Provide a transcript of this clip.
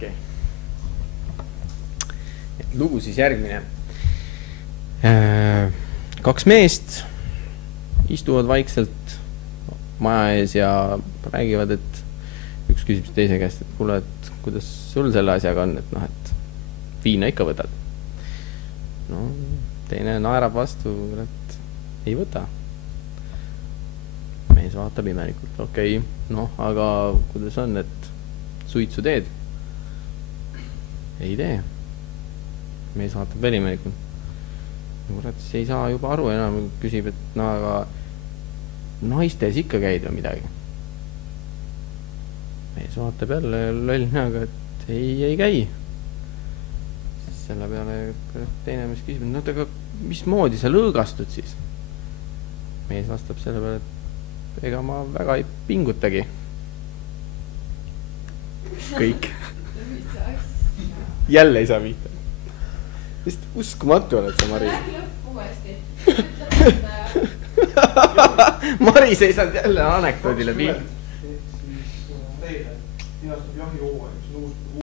okei. Lugu siis järgmine. 2 meest istuvad vaikselt maja ees ja räägivad, et üks küsib teise käest, et kuule, et kuidas sul selle asjaga on, et noh, et viina ikka võtad. No, teine naerab vastu, et ei võta. Mees vaatab imelikult, okei, noh, aga kuidas on, et suitsu teed? Ei tee. Mees vaatab veel imelikult. Kurat, siis ei saa juba aru enam, küsib, et no aga naistes ikka käid või midagi. Mees vaatab jälle loll näoga, et ei käi. Siis selle peale teine mees küsib, et no aga mismoodi sa lõõgastud siis? Mees vastab selle peale, et ega ma väga ei pingutagi. Kõik. Jälle ei saa viita. Vist uskumatu oled sa, Mari. Mari seisad jälle anekdoodile viita.